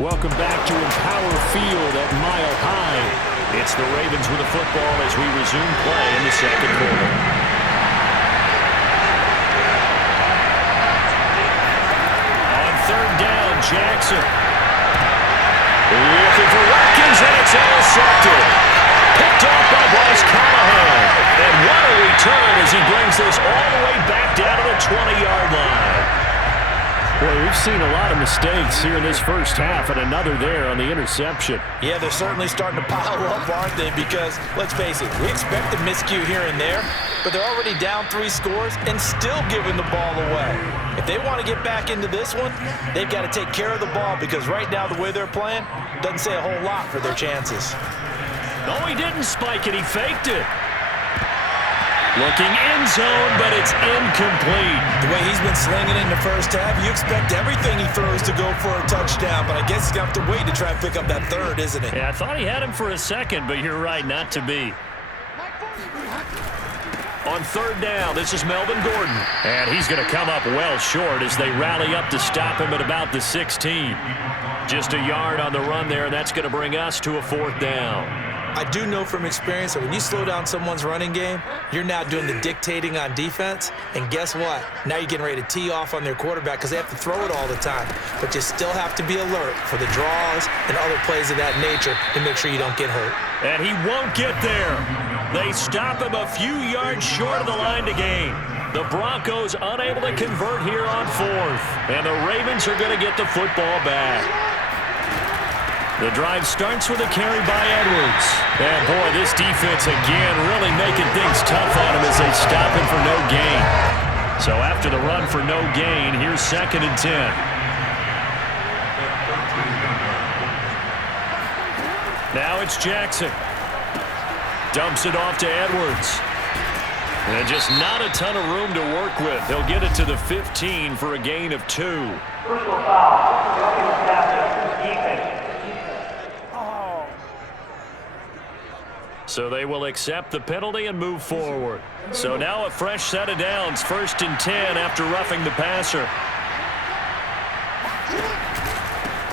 Welcome back to Empower Field at Mile High. It's the Ravens with the football as we resume play in the second quarter. On third down, Jackson. Looking for Watkins, and it's intercepted. Picked off by Bryce Callahan. And what a return as he brings this all the way back down to the 20-yard line. Boy, we've seen a lot of mistakes here in this first half, and another there on the interception. Yeah, they're certainly starting to pile up, aren't they? Because, let's face it, we expect a miscue here and there, but they're already down 3 scores and still giving the ball away. If they want to get back into this one, they've got to take care of the ball, because right now the way they're playing doesn't say a whole lot for their chances. No, he didn't spike it. He faked it. Looking end zone, but it's incomplete. The way he's been slinging in the first half, you expect everything he throws to go for a touchdown, but I guess he's going to have to wait to try and pick up that third, isn't it? Yeah, I thought he had him for a second, but you're right, not to be. On third down, this is Melvin Gordon. And he's going to come up well short as they rally up to stop him at about the 16. Just a yard on the run there, and that's going to bring us to a 4th down. I do know from experience that when you slow down someone's running game, you're now doing the dictating on defense. And guess what? Now you're getting ready to tee off on their quarterback because they have to throw it all the time. But you still have to be alert for the draws and other plays of that nature to make sure you don't get hurt. And he won't get there. They stop him a few yards short of the line to gain. The Broncos unable to convert here on 4th. And the Ravens are going to get the football back. The drive starts with a carry by Edwards. And boy, this defense again really making things tough on him as they stop him for no gain. So after the run for no gain, here's 2nd and 10. Now it's Jackson. Dumps it off to Edwards. And just not a ton of room to work with. He'll get it to the 15 for a gain of 2. Personal foul. Defense. So they will accept the penalty and move forward. So now a fresh set of downs, 1st and 10 after roughing the passer.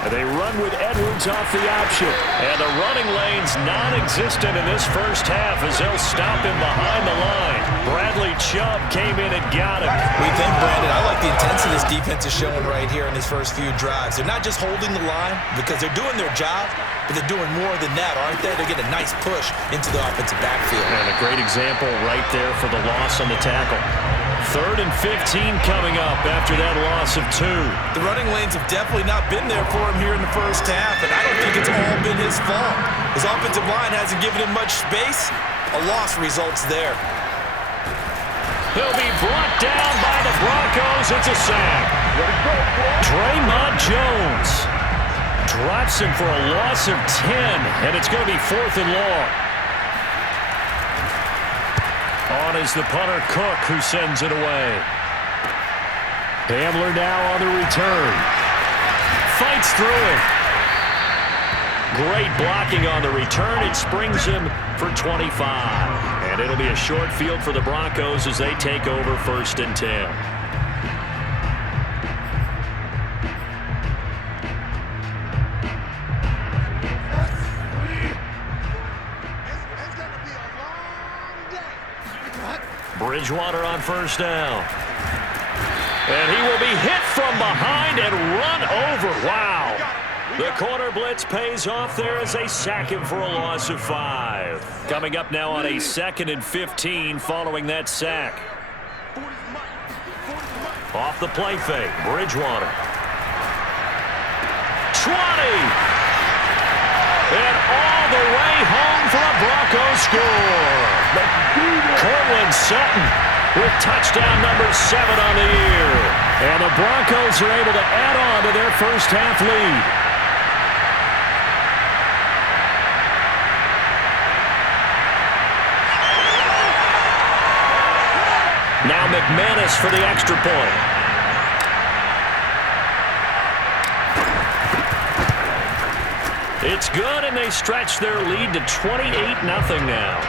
And they run with Edwards off the option. And the running lane's non-existent in this first half as they'll stop him behind the line. Bradley Chubb came in and got him. We think, Brandon, I like the intensity this defense is showing right here in these first few drives. They're not just holding the line because they're doing their job, but they're doing more than that, aren't they? They're getting a nice push into the offensive backfield. And a great example right there for the loss on the tackle. 3rd and 15 coming up after that loss of 2. The running lanes have definitely not been there for him here in the first half, and I don't think it's all been his fault. His offensive line hasn't given him much space. A loss results there. He'll be brought down by the Broncos. It's a sack. Draymond Jones drops him for a loss of 10, and it's going to be 4th and long. On is the punter Cook, who sends it away. Hamler now on the return. Fights through it. Great blocking on the return. It springs him for 25. And it'll be a short field for the Broncos as they take over 1st and 10. Bridgewater on 1st down. And he will be hit from behind and run over. Wow. The corner blitz pays off there as they sack him for a loss of 5. Coming up now on a 2nd and 15 following that sack. Off the play fake, Bridgewater. 20. And all the way home for a Broncos score. Cortland Sutton with touchdown number 7 on the year. And the Broncos are able to add on to their first half lead. Now McManus for the extra point. It's good, and they stretch their lead to 28-0 now.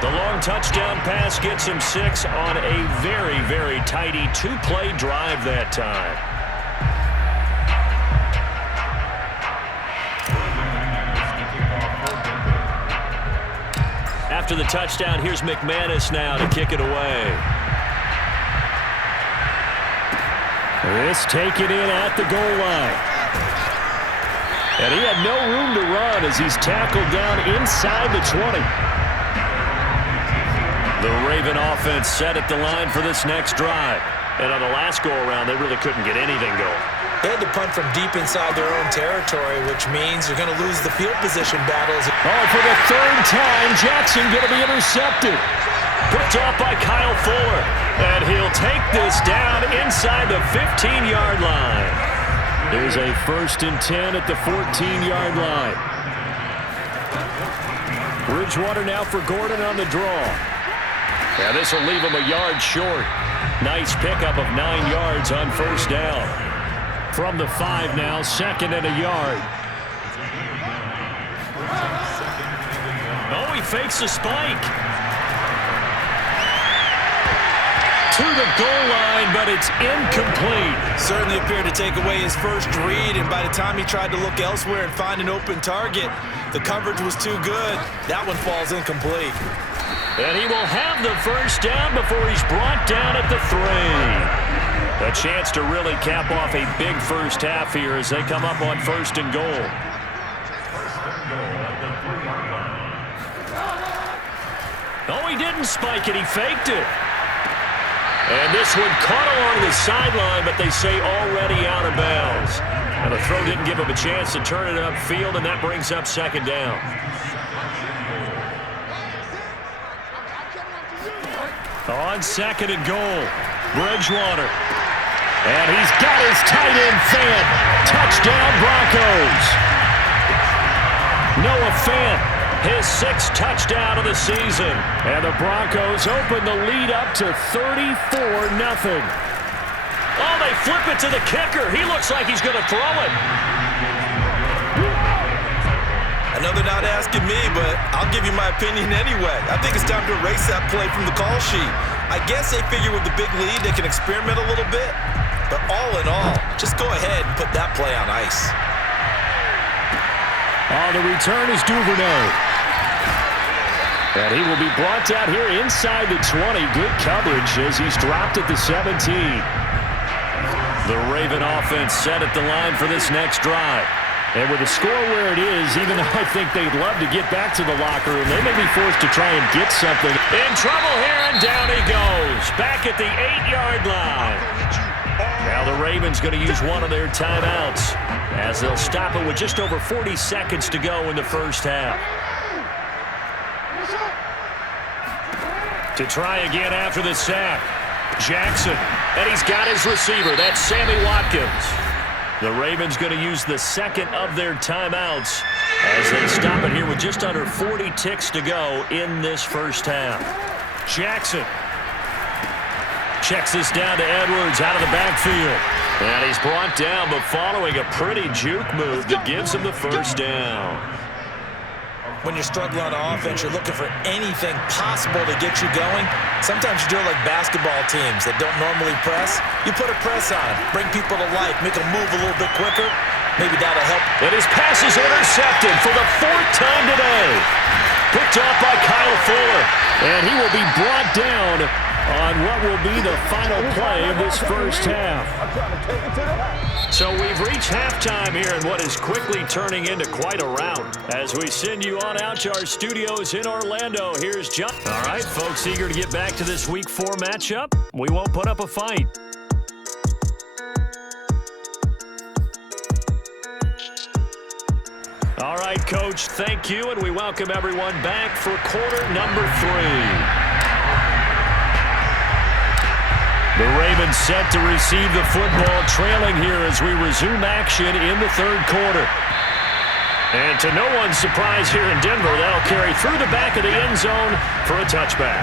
The long touchdown pass gets him 6 on a very, very tidy 2-play drive that time. after the touchdown. Here's McManus now to kick it away. This taken in at the goal line. And he had no room to run as he's tackled down inside the 20. The Raven offense set at the line for this next drive. And on the last go-around, they really couldn't get anything going. They had to punt from deep inside their own territory, which means you're going to lose the field position battles. Oh, for the third time, Jackson going to be intercepted. Picked off by Kyle Fuller. And he'll take this down inside the 15-yard line. There's a 1st and 10 at the 14-yard line. Bridgewater now for Gordon on the draw. Yeah, this will leave him a yard short. Nice pickup of 9 yards on first down. From the 5 now, 2nd and a yard. Oh, he fakes a spike. To the goal line, but it's incomplete. Certainly appeared to take away his first read, and by the time he tried to look elsewhere and find an open target, the coverage was too good. That one falls incomplete. And he will have the first down before he's brought down at the 3. A chance to really cap off a big first half here as they come up on 1st and goal. Oh, he didn't spike it. He faked it. And this one caught along the sideline, but they say already out of bounds. And the throw didn't give him a chance to turn it upfield, and that brings up 2nd down. On 2nd and goal, Bridgewater. And he's got his tight end Fant. Touchdown Broncos. Noah Fant, his 6th touchdown of the season. And the Broncos open the lead up to 34-0. Oh, they flip it to the kicker. He looks like he's going to throw it. I know they're not asking me, but I'll give you my opinion anyway. I think it's time to erase that play from the call sheet. I guess they figure with the big lead they can experiment a little bit. But all in all, just go ahead and put that play on ice. On the return is Duvernay. And he will be brought down here inside the 20. Good coverage as he's dropped at the 17. The Raven offense set at the line for this next drive. And with the score where it is, even though I think they'd love to get back to the locker room, they may be forced to try and get something. In trouble here, and down he goes. Back at the 8-yard line. Now the Ravens going to use one of their timeouts as they'll stop it with just over 40 seconds to go in the first half. To try again after the sack, Jackson. And he's got his receiver. That's Sammy Watkins. The Ravens going to use the 2nd of their timeouts as they stop it here with just under 40 ticks to go in this first half. Jackson checks this down to Edwards out of the backfield. And he's brought down, but following a pretty juke move that gives him the first down. When you're struggling on offense, you're looking for anything possible to get you going. Sometimes you do it like basketball teams that don't normally press. You put a press on, bring people to life, make them move a little bit quicker. Maybe that'll help. And his pass is intercepted for the 4th time today. Picked off by Kyle Fuller. And he will be brought down on what will be the final play of this first half. So we've reached halftime here in what is quickly turning into quite a rout. As we send you on out to our studios in Orlando, here's John. All right, folks, eager to get back to this Week 4 matchup. We won't put up a fight. All right, Coach, thank you, and we welcome everyone back for quarter number 3. The Ravens set to receive the football, trailing here as we resume action in the 3rd quarter. And to no one's surprise here in Denver, that'll carry through the back of the end zone for a touchback.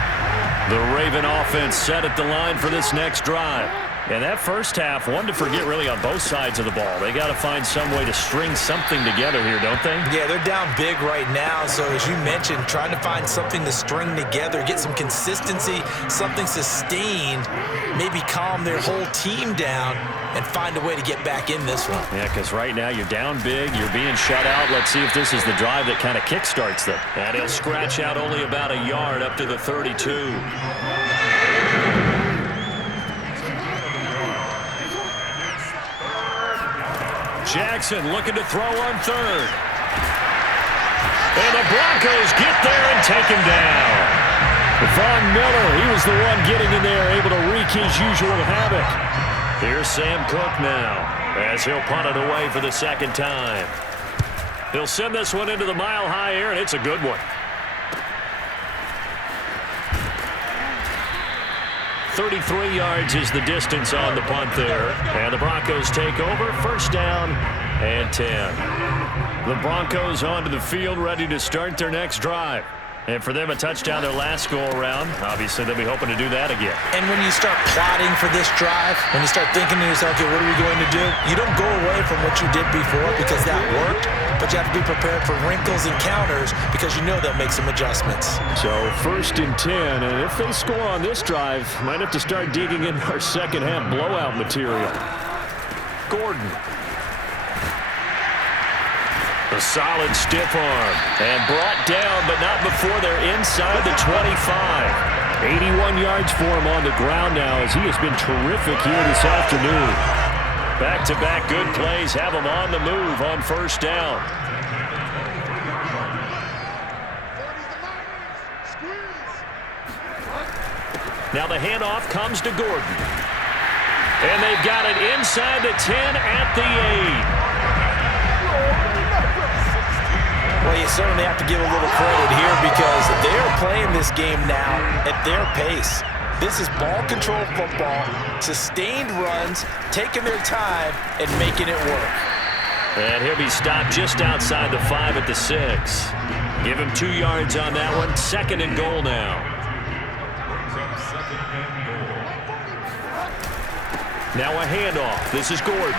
The Raven offense set at the line for this next drive. And that first half, one to forget really on both sides of the ball. They got to find some way to string something together here, don't they? Yeah, they're down big right now. So as you mentioned, trying to find something to string together, get some consistency, something sustained, maybe calm their whole team down and find a way to get back in this one. Yeah, because right now you're down big, you're being shut out. Let's see if this is the drive that kind of kickstarts them. And he'll scratch out only about a yard up to the 32. Jackson looking to throw on third. And the Broncos get there and take him down. Von Miller, he was the one getting in there, able to wreak his usual havoc. Here's Sam Cook now, as he'll punt it away for the second time. He'll send this one into the mile-high air, and it's a good one. 33 yards is the distance on the punt there. And the Broncos take over, first down and 10. The Broncos onto the field, ready to start their next drive. And for them, a touchdown their last go-around. Obviously, they'll be hoping to do that again. And when you start plotting for this drive, when you start thinking to yourself, okay, what are we going to do? You don't go away from what you did before because that worked, but you have to be prepared for wrinkles and counters because you know they'll make some adjustments. So first and 10, and if they score on this drive, might have to start digging in our second-half blowout material. Gordon. A solid stiff arm, and brought down, but not before they're inside the 25. 81 yards for him on the ground now, as he has been terrific here this afternoon. Back-to-back good plays have him on the move on first down. Now the handoff comes to Gordon. And they've got it inside the 10 at the 8. Well, you certainly have to give a little credit here because they're playing this game now at their pace. This is ball control football, sustained runs, taking their time, and making it work. And he'll be stopped just outside the 5 at the 6. Give him 2 yards on that one. Second and goal now. Now a handoff. This is Gordon.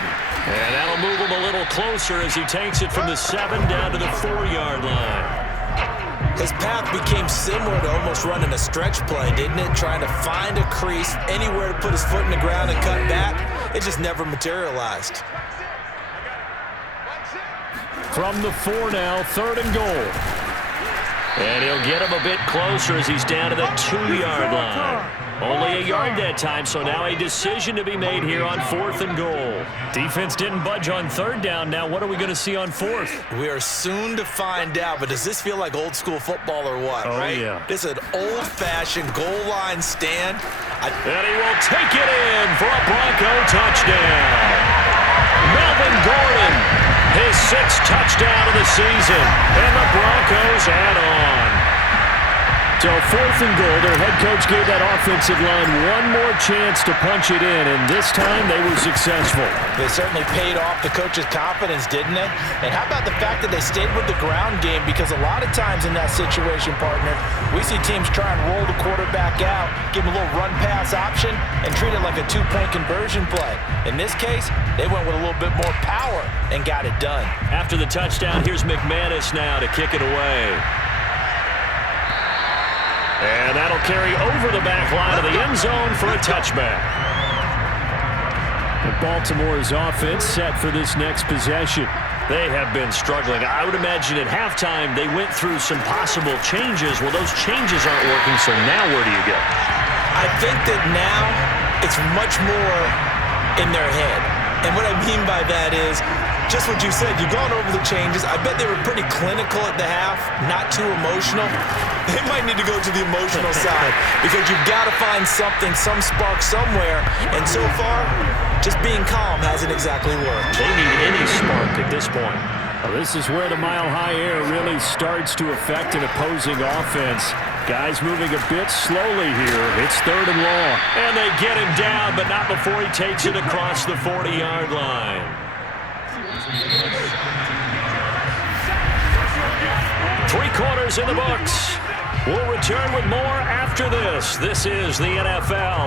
And that'll move him a little closer as he takes it from the 7 down to the 4-yard line. His path became similar to almost running a stretch play, didn't it? Trying to find a crease, anywhere to put his foot in the ground and cut back. It just never materialized. From the 4 now, third and goal. And he'll get him a bit closer as he's down to the 2-yard line. Only a yard that time, so now a decision to be made here on 4th and goal. Defense didn't budge on third down. Now what are we going to see on 4th? We are soon to find out, but does this feel like old school football or what, right? Yeah. This is an old-fashioned goal line stand. And he will take it in for a Bronco touchdown. Melvin Gordon, his 6th touchdown of the season, and the Broncos add on. So 4th and goal, their head coach gave that offensive line one more chance to punch it in, and this time they were successful. They certainly paid off the coach's confidence, didn't they? And how about the fact that they stayed with the ground game? Because a lot of times in that situation, partner, we see teams try and roll the quarterback out, give him a little run-pass option, and treat it like a 2-point conversion play. In this case, they went with a little bit more power and got it done. After the touchdown, here's McManus now to kick it away. And that'll carry over the back line of the end zone for a touchback. Baltimore's offense set for this next possession. They have been struggling. I would imagine at halftime they went through some possible changes. Well, those changes aren't working, so now where do you go? I think that now it's much more in their head. And what I mean by that is just what you said. You've gone over the changes. I bet they were pretty clinical at the half, not too emotional. They might need to go to the emotional side because you've got to find something, some spark somewhere. And so far, just being calm hasn't exactly worked. They need any spark at this point. Well, this is where the mile-high air really starts to affect an opposing offense. Guys moving a bit slowly here. It's 3rd and long. And they get him down, but not before he takes it across the 40-yard line. 3 quarters in the books. We'll return with more after this. This is the NFL